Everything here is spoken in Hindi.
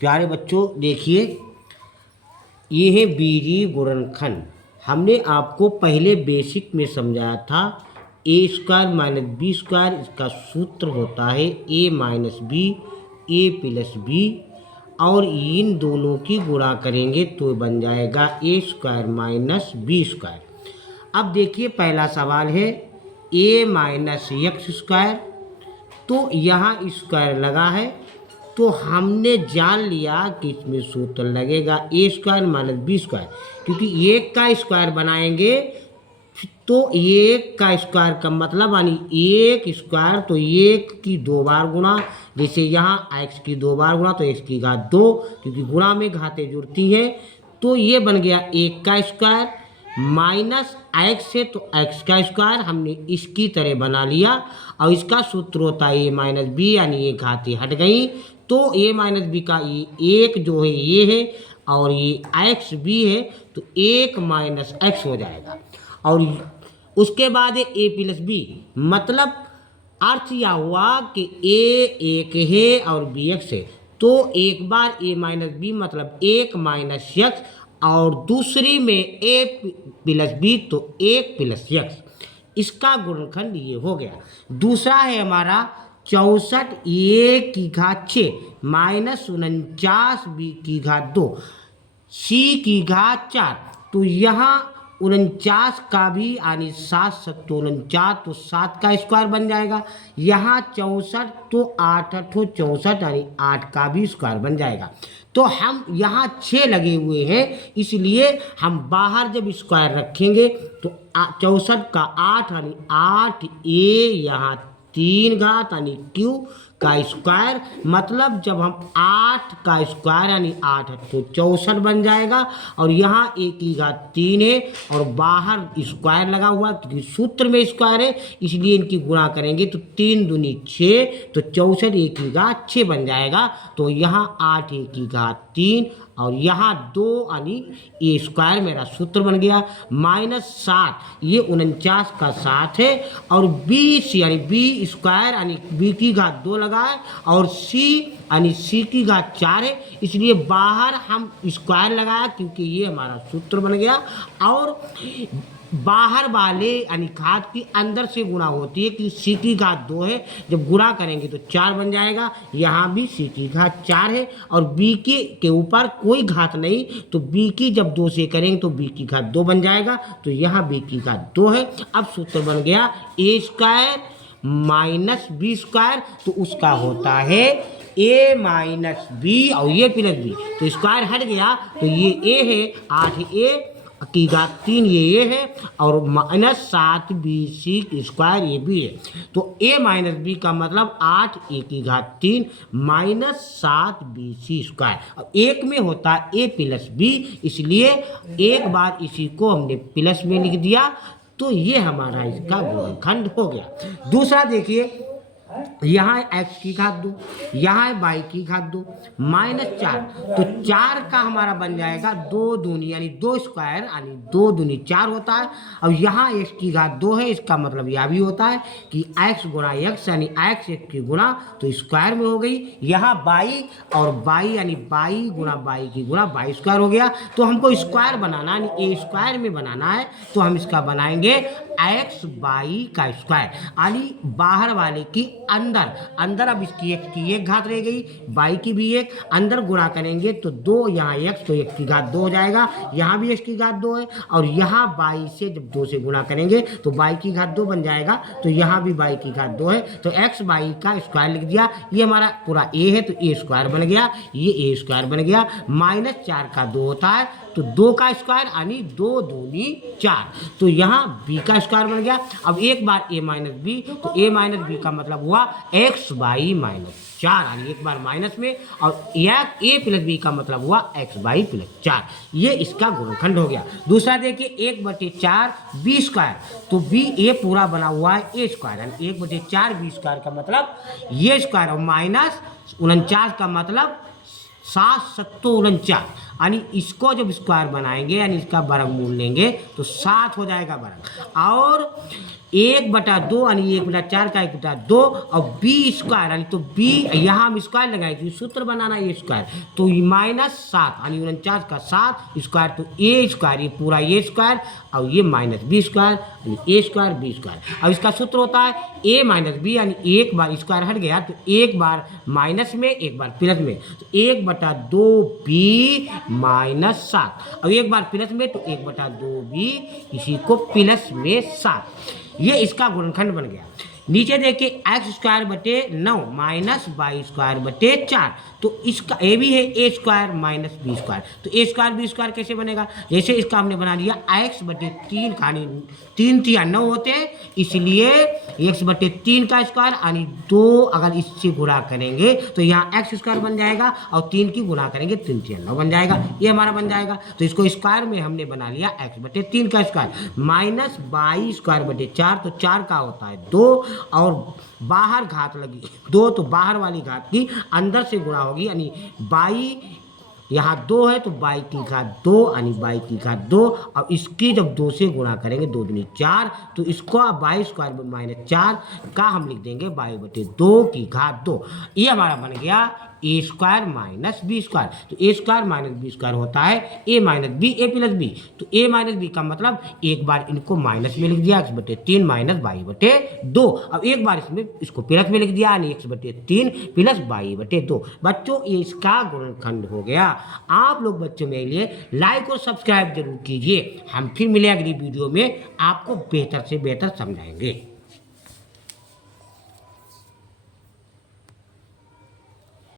प्यारे बच्चों देखिए, ये है बीजी गुणनखंड। हमने आपको पहले बेसिक में समझाया था ए स्क्वायर माइनस बी स्क्वायर, इसका सूत्र होता है ए माइनस बी, ए प्लस बी, और इन दोनों की गुणा करेंगे तो बन जाएगा ए स्क्वायर माइनस बी स्क्वायर। अब देखिए पहला सवाल है ए माइनस एक्स स्क्वायर, तो यहाँ स्क्वायर लगा है तो हमने जान लिया कि इसमें सूत्र लगेगा ए स्क्वायर माइनस बी स्क्वायर, क्योंकि एक का स्क्वायर बनाएंगे तो एक का स्क्वायर का मतलब यानी एक स्क्वायर तो एक की दो बार गुणा, जैसे यहाँ एक्स की दो बार गुणा तो एक्स की घात दो, क्योंकि गुणा में घातें जुड़ती हैं। तो ये बन गया एक का स्क्वायर माइनस एक्स है तो एक्स का स्क्वायर हमने इसकी तरह बना लिया, और इसका सूत्र होता है ए माइनस बी, यानी ये घातें हट गई तो ए माइनस बी का ये एक जो है ये है और ये एक्स बी है तो एक माइनस एक्स हो जाएगा। और उसके बाद है ए प्लस बी, मतलब अर्थ यह हुआ कि ए एक है और बी एक्स है, तो एक बार ए माइनस बी मतलब एक माइनस एक्स, और दूसरी में ए प्लस बी तो एक प्लस एक्स, इसका गुणनखंड ये हो गया। दूसरा है हमारा 64 ए की घात 6 माइनस 49 बी की घात 2 सी की घात 4, तो यहाँ 49 का भी यानी 7 सत्तो 49 तो 7 का स्क्वायर बन जाएगा। यहाँ 64 तो 8 अठो 64 यानी 8 का भी स्क्वायर बन जाएगा। तो हम यहाँ 6 लगे हुए हैं, इसलिए हम बाहर जब स्क्वायर रखेंगे तो 64 का 8 यानी 8 ए, यहाँ 3 घात यानी क्यू का स्क्वायर, मतलब जब हम 8 का स्क्वायर यानी 8 तो 64 बन जाएगा। और यहाँ ए की घात 3 है और बाहर स्क्वायर लगा हुआ क्योंकि सूत्र में स्क्वायर है, इसलिए इनकी गुणा करेंगे तो 3 दूनी 6 तो 64 ए की घात 6 बन जाएगा। तो यहाँ 8 ए की घात 3 और यहाँ 2 यानी ए स्क्वायर मेरा सूत्र बन गया, माइनस 7 ये 49 का 7 है, और 20 यानी बी स्क्वायर यानी बी की घात 2 लगा है, और सी यानी सी की घात 4 है, इसलिए बाहर हम स्क्वायर लगाया क्योंकि ये हमारा सूत्र बन गया। और बाहर वाले यानी घात की अंदर से गुणा होती है कि सी की घात 2 है, जब गुणा करेंगे तो 4 बन जाएगा। यहाँ भी सी की घात 4 है और बी के ऊपर कोई घात नहीं, तो बी की जब 2 से करेंगे तो बी की घात 2 बन जाएगा, तो यहाँ बी की घात 2 है। अब सूत्र बन गया ए स्क्वायर माइनस बी स्क्वायर, तो उसका होता है ए माइनस बी और ये प्लस बी, तो स्क्वायर हट गया तो ये ए है 8 ए की घात 3 ये है, और माइनस 7 बी सी स्क्वायर ये भी है। तो ए माइनस बी का मतलब 8 ए की घात 3 माइनस 7 बी सी स्क्वायर। अब एक में होता है ए प्लस बी, इसलिए एक बार इसी को हमने प्लस में लिख दिया, तो ये हमारा इसका गुणनखंड हो गया। दूसरा देखिए, यहाँ एक्स की घात 2, यहाँ वाई की घात 2 माइनस 4, तो 4 का हमारा बन जाएगा 2 दूनी यानी 2 स्क्वायर यानी 2 दूनी 4 होता है। अब यहाँ एक्स की घात 2 है, इसका मतलब यह भी होता है कि एक्स गुणा एक्स यानी एक्स एक की गुणा तो स्क्वायर में हो गई। यहाँ बाई और बाई यानी बाई गुणा बाई की गुणा बाई स्क्वायर हो गया। तो हमको स्क्वायर बनाना यानी ए स्क्वायर में बनाना है, तो हम इसका बनाएंगे एक्स बाई का स्क्वायर, यानी बाहर वाले की अंदर अंदर। अब इसकी एक्स की एक घात रह गई, बाई की भी एक, अंदर गुणा करेंगे तो 2 यहाँ एक्स तो एक की घात 2 हो जाएगा, यहाँ भी एक्स की घात 2 है, और यहाँ बाई से जब 2 से गुणा करेंगे तो बाई की घात 2 बन जाएगा, तो यहाँ भी बाई की घात 2 है, तो एक्स बाई का स्क्वायर लिख दिया। ये हमारा पूरा ए है तो ए स्क्वायर बन गया, ये ए स्क्वायर बन गया। माइनस 4 का 2 होता है तो 2 का स्क्वायर यानी 2 दूनी 4, तो यहाँ बी का स्क्वायर बन गया। अब एक बार ए माइनस बी, तो ए माइनस बी का मतलब हुआ एक्स बाई माइनस 4 यानी एक बार माइनस में, और यह ए प्लस बी का मतलब हुआ एक्स बाई प्लस 4, ये इसका गुणनखंड हो गया। दूसरा देखिए 1/4 बी स्क्वायर, तो बी ए पूरा बना हुआ है ए स्क्वायर यानी 1/4 बी स्क्वायर का मतलब ये स्क्वायर, और माइनस 49 का मतलब 7 सत्तो 49 यानी इसको जब स्क्वायर बनाएंगे यानी इसका वर्गमूल लेंगे तो 7 हो जाएगा वर्ग, और 1/2 यानी 1/4 का 1/2 और बी स्क्वायर यानी तो बी यहाँ हम स्क्वायर लगाएंगे सूत्र बनाना ए स्क्वायर तो -7 यानी 49 का 7 स्क्वायर तो ए स्क्वायर, ये पूरा ए स्क्वायर और ये माइनस बी स्क्वायर यानी ए स्क्वायर बी स्क्वायर। अब इसका सूत्र होता है ए माइनस बी यानी एक बार स्क्वायर हट गया तो एक बार माइनस में एक बार प्लस में, तो 1/2 बी -7 और एक बार प्लस में तो 1/2 बी इसी को प्लस में 7, ये इसका गुणनखंड बन गया। नीचे देखिए एक्स स्क्वायर बटे 9 माइनस वाई स्क्वायर बटे 4, तो इसका ए भी है ए स्क्वायर माइनस बी स्क्वायर, तो ए स्क्वायर बी स्क्वायर कैसे बनेगा, जैसे इसका हमने बना लिया एक्स बटे 3 खानी 3 3 9 होते हैं, इसलिए एक्स बटे 3 का स्क्वायर यानी 2 अगर इससे गुणा करेंगे तो यहाँ एक्स स्क्वायर बन जाएगा और 3 की गुणा करेंगे 3 3 9 बन जाएगा, ये हमारा बन जाएगा। तो इसको स्क्वायर में हमने बना लिया एक्स बटे 3 का स्क्वायर माइनस वाई स्क्वायर बटे 4, तो 4 का होता है 2 और बाहर घात लगी 2 तो बाहर वाली घात की अंदर से गुणा होगी यानी बाई यहाँ 2 है तो बाई की घात 2 यानी बाई की घात 2 और इसकी जब 2 से गुणा करेंगे 2 दूनी 4 तो इसको बाई स्क्वायर माइनस 4 का हम लिख देंगे बाई बटे 2 की घात 2, ये हमारा बन गया ए स्क्वायर माइनस बी स्क्वायर। तो ए स्क्वायर माइनस बी स्क्वायर होता है ए माइनस बी ए प्लस बी, तो ए माइनस बी का मतलब एक बार इनको माइनस में लिख दिया एक्स बटे 3 माइनस बाई बटे 2, अब एक बार इसमें इसको प्लस में लिख दिया यानी एक्स बटे 3 प्लस बाई बटे 2। बच्चों ये इसका गुणनखंड हो गया। आप लोग बच्चों मेरे लिए लाइक और सब्सक्राइब जरूर कीजिए, हम फिर मिले अगली वीडियो में आपको बेहतर से बेहतर समझाएंगे।